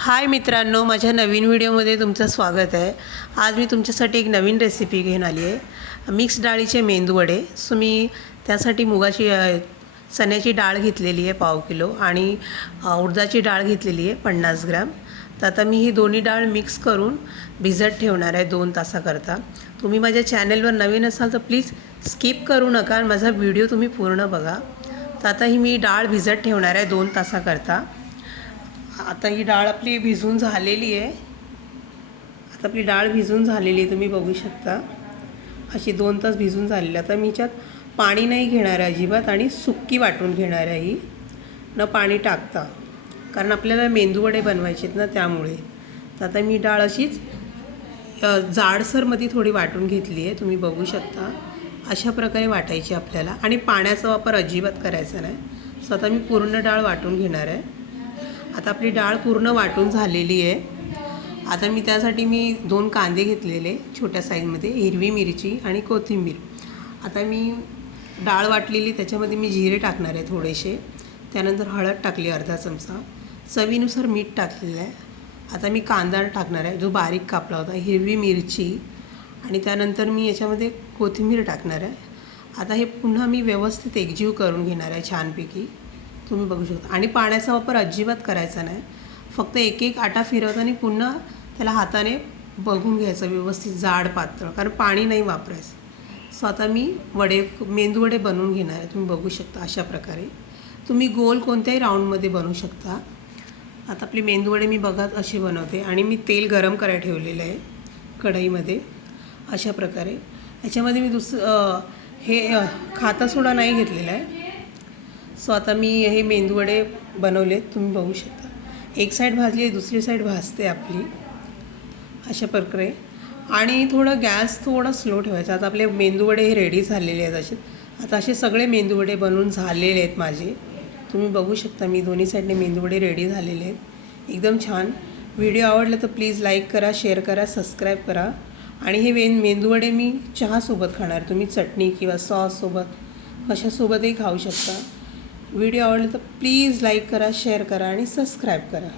हाय मित्रांनो माझ्या नवीन व्हिडिओमध्ये तुमचं स्वागत आहे. आज मी तुमच्यासाठी एक नवीन रेसिपी घेऊन आली आहे. मिक्स डाळीचे मेंदूवडे सो मी त्यासाठी मुगाची चण्याची डाळ घेतलेली आहे पाव किलो आणि उडदाची डाळ घेतलेली आहे पन्नास ग्रॅम. तर आता मी ही दोन्ही डाळ मिक्स करून भिजत ठेवणार आहे दोन तासाकरता. तुम्ही माझ्या चॅनेलवर नवीन असाल तर प्लीज स्किप करू नका माझा व्हिडिओ तुम्ही पूर्ण बघा. तर आता ही मी डाळ भिजत ठेवणार आहे दोन तासाकरता. आता ही डाळ आपली भिजून झालेली आहे. आता आपली डाळ भिजून झालेली आहे तुम्ही बघू शकता. अशी दोन तास भिजून झालेली आहे. आता मी ह्याच्यात पाणी नाही घेणार आहे अजिबात आणि सुक्की वाटून घेणार आहे ही. न पाणी टाकता. कारण आपल्याला मेंदूवडे बनवायचे आहेत ना त्यामुळे. तर आता मी डाळ अशीच जाडसरमध्ये थोडी वाटून घेतली आहे तुम्ही बघू शकता. अशा प्रकारे वाटायची आपल्याला. आणि पाण्याचा वापर अजिबात करायचा नाही. सो आता मी पूर्ण डाळ वाटून घेणार आहे. आता आपली डाळ पूर्ण वाटून झालेली आहे. आता मी त्यासाठी मी दोन कांदे घेतलेले छोट्या साईजमध्ये हिरवी मिरची आणि कोथिंबीर. आता मी डाळ वाटलेली त्याच्यामध्ये मी जिरे टाकणार आहे थोडेसे. त्यानंतर हळद टाकली अर्धा चमचा. चवीनुसार मीठ टाकलेलं आहे. आता मी कांदा टाकणार आहे जो बारीक कापला होता हिरवी मिरची. आणि त्यानंतर मी याच्यामध्ये कोथिंबीर टाकणार आहे. आता हे पुन्हा मी व्यवस्थित एकजीव करून घेणार आहे छानपैकी. तुम्ही बघू शकता. आणि पाण्याचा वापर अजिबात करायचा नाही. फक्त एक एक आटा फिरवताना पुन्हा त्याला हाताने बघून घ्यायचं व्यवस्थित जाड पात्र कारण पाणी नाही वापरायचं. सो आता मी वडे मेंदूवडे बनवून घेणार आहे. तुम्ही बघू शकता अशा प्रकारे. तुम्ही गोल कोणत्याही राऊंडमध्ये बनवू शकता. आता आपली मेंदूवडे मी बघत असे बनवते. आणि मी तेल गरम करायला ठेवलेलं आहे कढईमध्ये. अशा प्रकारे. याच्यामध्ये मी दुसरं हे खाता सोडा नाही घेतलेला आहे. सो आता मी हे मेंदूवडे बनवले तुम्ही बघू शकता. एक साईड भाजली आहे दुसरी साईड भाजते आपली. अशा प्रकारे. आणि थोडं गॅस थोडा स्लो ठेवायचा. आता आपले मेंदूवडे हे रेडी झालेले आहेत असे. आता असे सगळे मेंदूवडे बनवून झालेले आहेत माझे. तुम्ही बघू शकता मी दोन्ही साईडने मेंदूवडे रेडी झालेले आहेत. एकदम छान. व्हिडिओ आवडला तर प्लीज लाईक करा शेअर करा सबस्क्राईब करा. आणि हे मेन मेंदूवडे मी चहासोबत खाणार. तुम्ही चटणी किंवा सॉससोबत कशासोबतही खाऊ शकता. व्हिडिओ आवडला तर प्लीज लाईक करा शेअर करा आणि सबस्क्राईब करा.